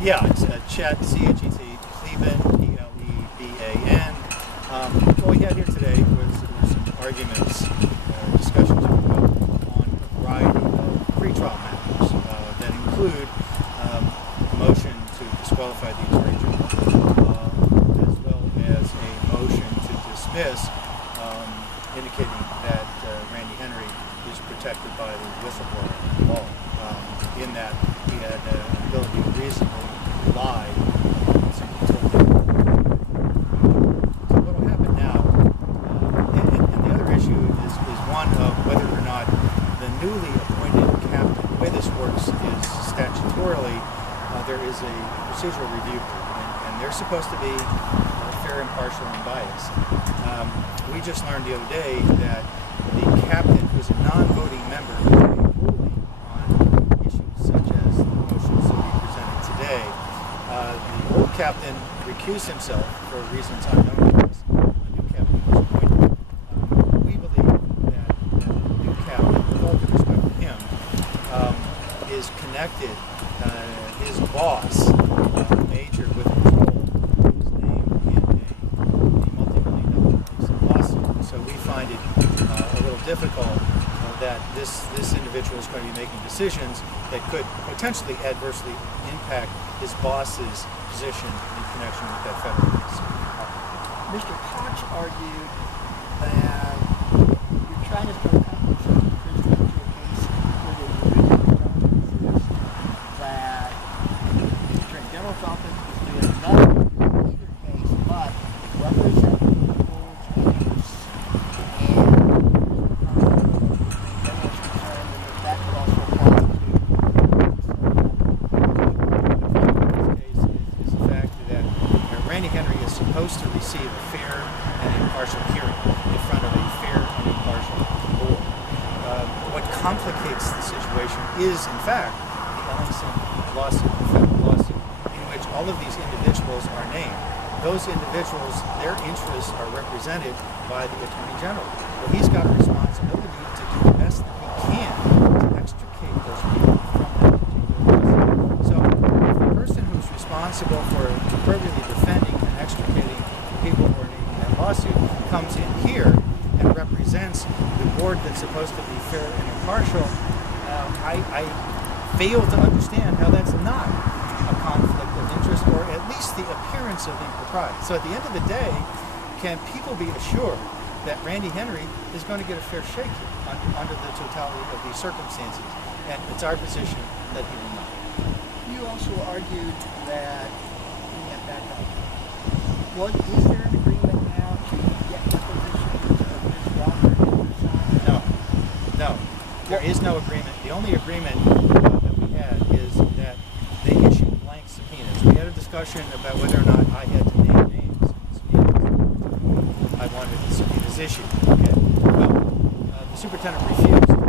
Yeah, it's Chet, C-H-E-T, Pleban, P-L-E-B-A-N. What we had here today was some arguments, discussions on a variety of pretrial matters that include a motion to disqualify the Attorney General, as well as a motion to dismiss, indicating that Randy Henry is protected by the whistleblower law, in that he had an ability to reasonably lie on something told him. So what will happen now, and the other issue is one of whether or not the newly appointed captain, the way this works is statutorily, there is a procedural review, and they're supposed to be fair, impartial, and biased. We just learned the other day that the captain, who's a non-voting member, made a ruling on issues such as the motions that we presented today. The old captain recused himself for reasons unknown to us. A new captain was appointed. We believe that the new captain, with all due respect to him, is connected. His boss, Major with control, is named in a multi-million-dollar lawsuit. So we find it a little difficult that this individual is going to be making decisions that could potentially adversely impact his boss's position in connection with that federal case. Mr. Cox argued that you're trying to throw conflicts into a case where the original is that the Attorney General's office is doing nothing in either case but represent people's interests, and general's concerned that could also apply to Randy Henry is supposed to receive a fair and impartial hearing in front of a fair and impartial board. What complicates the situation is, in fact, the Ellingson lawsuit, the federal lawsuit, in which all of these individuals are named. Those individuals, their interests are represented by the Attorney General. Well, he's got a responsibility to do the best that he can to extricate those people from that particular lawsuit. So, if the person who's responsible for appropriately defending and extricating people who are named in that lawsuit comes in here and represents the board that's supposed to be fair and impartial, I fail to understand how that's not a conflict of interest, or at least the appearance of impropriety. So at the end of the day, can people be assured that Randy Henry is going to get a fair shake under the totality of these circumstances? And it's our position that he will not. You also argued that, is there an agreement now to get depositions of Ms. Walker and her son? No. There is no agreement. The only agreement that we had is that they issued blank subpoenas. We had a discussion about whether or not I had to name names in the subpoenas. I wanted the subpoenas issued. Okay. Well, the superintendent refused to do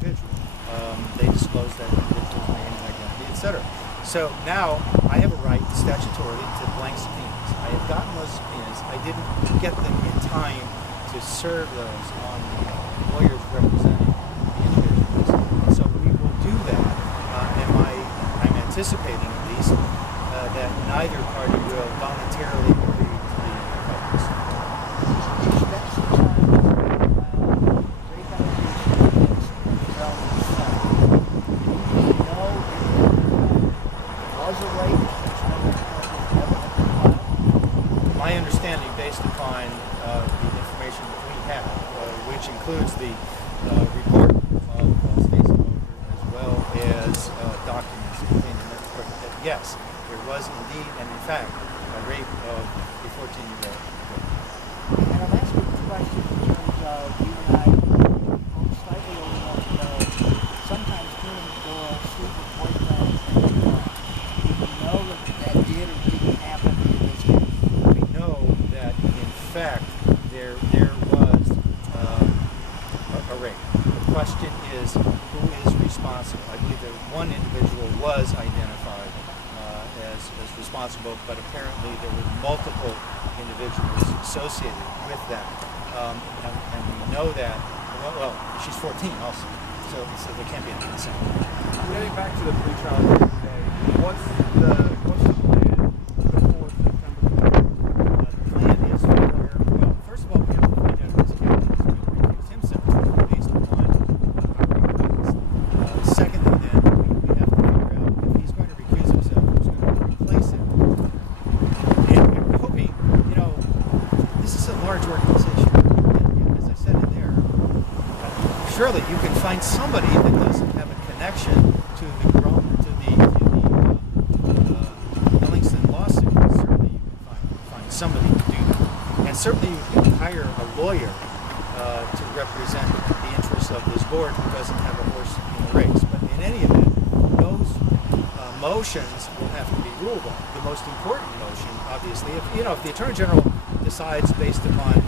individual. They disclosed that individual's name and identity, etc. So now I have a right statutorily to blank subpoenas. I have gotten those subpoenas. I didn't get them in time to serve those on the lawyers representing the individuals. And so we will do that. I'm anticipating at least that neither party will voluntarily agree to the covenants. You spent some time around great conversations with relevant stuff. Do you know if was a right my understanding, based upon the information that we have, which includes the report of Stacey Locher as well as documents contained in that report, that yes, there was indeed and in fact a rape of a 14-year-old girl. And I'm asking this question in terms of you and I both slightly old enough to know sometimes teenage girls sleep with boyfriends and they don't. Do you know that did or didn't happen in this case? We know that in fact there was a rape. The question is who is responsible. I believe that one individual was identified as responsible, but apparently there were multiple individuals associated with that. And we know that, well, she's 14 also. so there can't be any consent. Getting back to the pretrial hearing today, what's the plan before September 20th? The plan is well, first of all, we have to find out if this captain is going to recuse himself based upon our request. Secondly, then, we have to figure out if he's going to recuse himself, who's going to replace him. And we're hoping, this is a large organization. And as I said in there, surely you can find somebody that doesn't have a connection to the Ellingston lawsuit. Certainly you can find somebody to do that. And certainly you can hire a lawyer to represent the interests of this board who doesn't have a horse in the race. But in any event, those motions will have to be ruled on. The most important motion, obviously, if the Attorney General decides based upon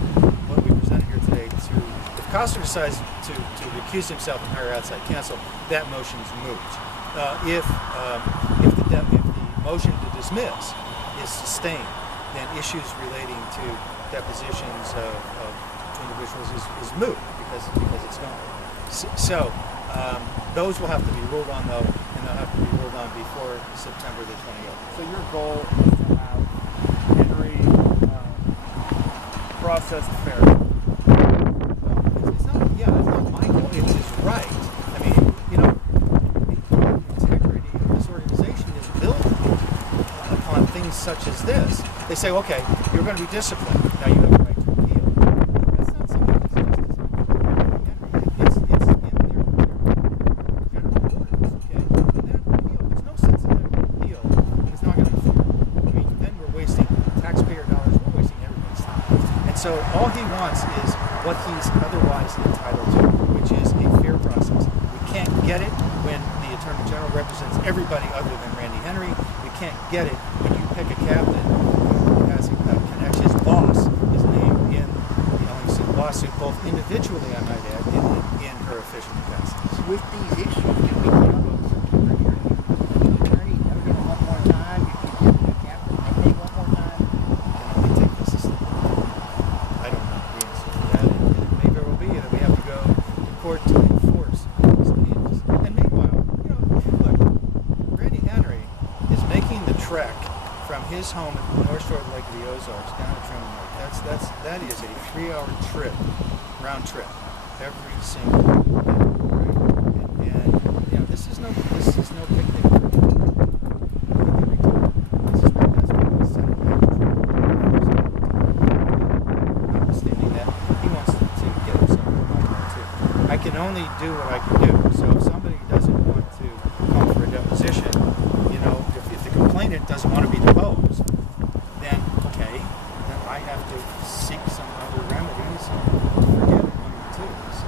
what we presented here today if Coster decides to recuse himself and hire outside counsel, that motion is moot. If the motion to dismiss is sustained, then issues relating to depositions of individuals is moot because it's gone. So those will have to be ruled on, though, and they'll have to be ruled on before September the 28th. So your goal is to have Henry processed fairly. It's not my goal. It's his right. I mean, the integrity of this organization is built upon things such as this. They say, okay, you're going to be disciplined. Now you have the right to appeal. That's not something that's just it's in their general orders, okay? And then appeal. There's no sense in that appeal. It's not going to be fair. I mean, then we're wasting taxpayer dollars. We're wasting everybody's time. And so all he wants is what he's otherwise entitled to, which is a fair process. We can't get it when the Attorney General represents everybody other than Randy Henry. We can't get it when you pick a captain who has a connection. His boss is named in the Ellingston lawsuit, both individually, I might add, and in her official capacities. With these issues, can we have a September hearing? The attorney never give one more time. You can give the captain maybe one more time. Can only take this a step. I don't know the answer to that. And it may very well be that we have to go to court to enforce subpoenas. And meanwhile, look, Randy Henry is making the trek from his home at the North Shore of Lake of the Ozarks down to Truman Lake. That is a 3-hour trip, round trip, every single day. Right? And this is no picnic for him. This is what that's what he said about notwithstanding that, he wants to get himself involved too. I can only do what I can do. So if somebody doesn't want to come for a deposition, if the complainant doesn't want to be deposed, then okay, then I have to seek some other remedies to forget it one or two. So.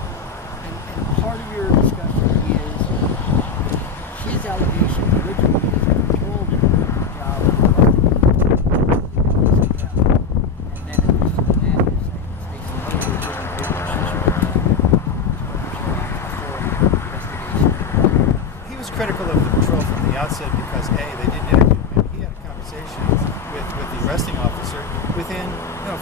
And part of your discussion is his allegation originally is that he told him to do the job of and then in addition to that, you're saying Stacey Miller did He was critical of the patrol from the outset because A, they didn't interview him. He had a conversation with the arresting officer within,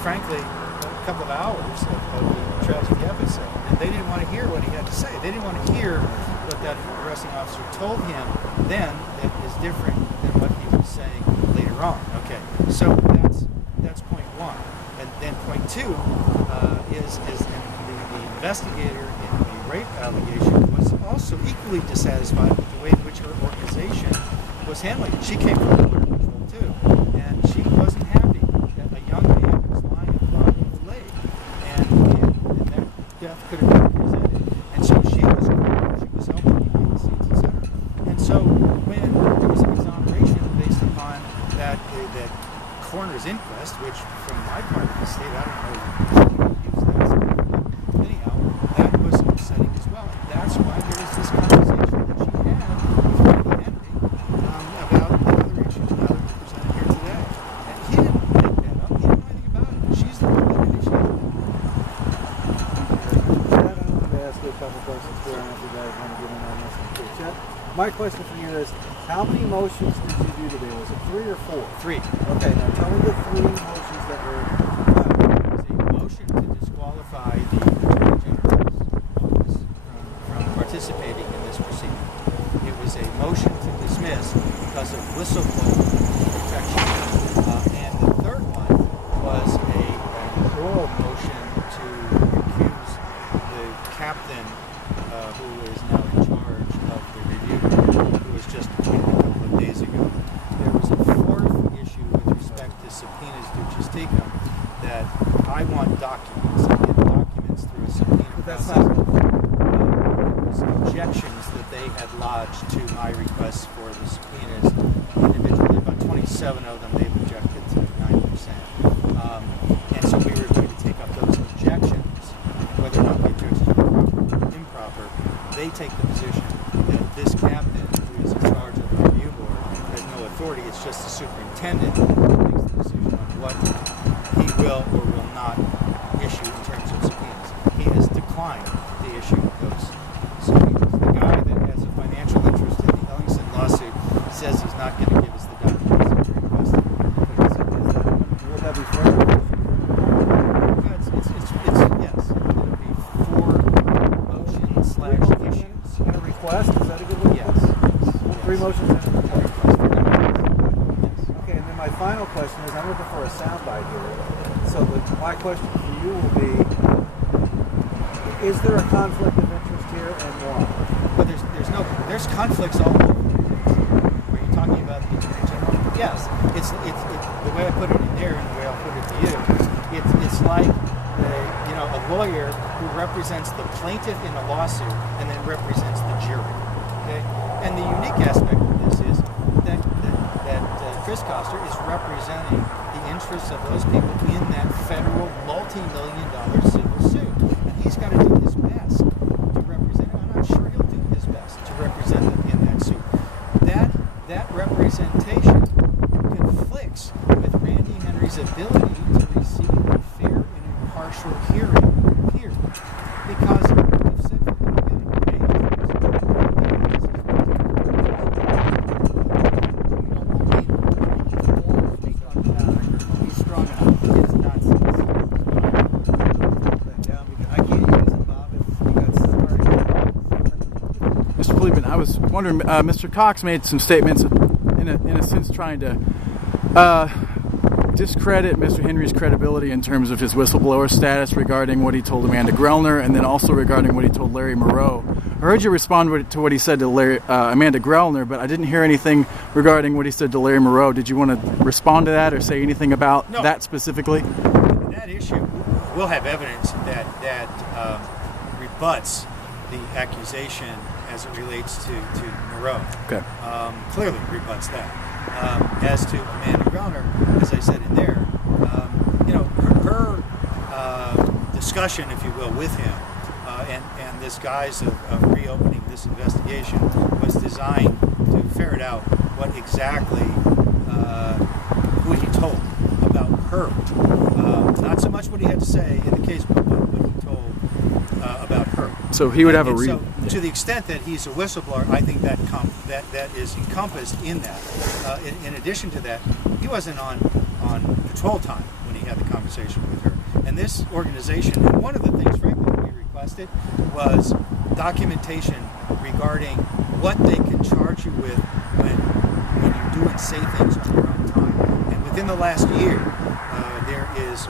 frankly, a couple of hours of the tragic episode. And they didn't want to hear what he had to say. They didn't want to hear what that arresting officer told him then that is different than what he was saying later on. Okay, so that's point one. And then point two is the investigator in the rape allegation was also equally dissatisfied with the way in which her organization was handling it. She came from the Border Patrol too, and she wasn't happy that a young man was lying at the bottom of the lake, and that death could have been prevented. And so she was helping behind the scenes, etc. And so when there was an exoneration based upon that coroner's inquest, which from my part of the state, I don't know if you use that. Anyhow, that was upsetting as well. And that's why there was this conversation that she had with Randy Henry about the other issues now that we presented here today. And he didn't make that up. He didn't know anything about it. She's the one that initiated it. Chet, I wanted to ask you a couple questions here. I don't know if you guys want to get in on this. Chet, my question for you is, how many motions did you do today? Was it 3 or 4? 3. Okay, now tell me the 3 motions that were There was a motion to disqualify the Attorney General's office from participating motion to dismiss because of whistleblower protection. And the third one was an oral motion to recuse the captain who is now in charge of the review board, who was just appointed a couple of days ago. There was a fourth issue with respect to subpoenas duces tecum that I want documents. I get documents through a subpoena process. There was objections that they had lodged to my requests for the subpoenas individually. About 27 of them they've objected to 9%. And so we were going to take up those objections, whether or not the objections were proper or improper. They take the position that this captain, who is in charge of the review board, has no authority. It's just the superintendent who makes the decision on what he will or will not issue in terms of subpoenas. He has declined to issue those subpoenas. The guy that has a financial interest in the Ellingson lawsuit says he's not going to give us the documents that we requested. Would that be fair? Yes, it'll be 4 motions/issues. And a request? Is that a good way? Yes. 3 motions and a request. Yes. Okay, and then my final question is, I'm looking for a soundbite here. So my question for you will be, is there a conflict of interest here and why? But there's conflicts all over. Were you talking about the Attorney General? Yes. It's the way I put it in there and the way I'll put it to you. It's like a lawyer who represents the plaintiff in a lawsuit and then represents the jury. Okay? And the unique aspect of this is that Chris Koster is representing the interests of those people in that federal multi-million-dollar civil suit. And he's got to do his best to represent them. I'm not sure he'll do his best to represent them in that suit. That representation conflicts with Randy Henry's ability to receive a fair and impartial hearing here. Because we've said from the He's strong enough. It's nonsense. Mr. Pleban, I was wondering, Mr. Cox made some statements in a sense trying to discredit Mr. Henry's credibility in terms of his whistleblower status regarding what he told Amanda Grellner and then also regarding what he told Larry Moreau. I heard you respond to what he said to Amanda Grellner, but I didn't hear anything regarding what he said to Larry Moreau. Did you want to respond to that or say anything about that specifically? That issue, we'll have evidence that rebuts the accusation as it relates to Moreau. Okay. Clearly rebuts that. As to Amanda Grellner, as I said in there, her discussion, if you will, with him and this guise of reopening this investigation was designed to ferret out what exactly who he told about her. Not so much what he had to say in the case, but what he told about her. So he would have a so to the extent that he's a whistleblower, I think that is encompassed in that. In addition to that, he wasn't on patrol time when he had the conversation with her. And this organization, and one of the things, frankly, that we requested was documentation regarding what they can charge you with when you do and say things on your own time. And within the last year, there is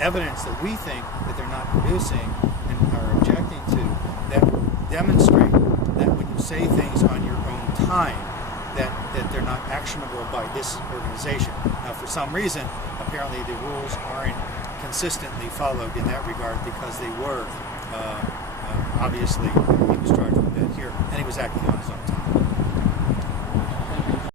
evidence that we think that they're not producing and are objecting to that will demonstrate that when you say things on your own time, that they're not actionable by this organization. Now, for some reason, apparently the rules aren't consistently followed in that regard because they were. Obviously, he was charged with that here, and he was acting on his own time.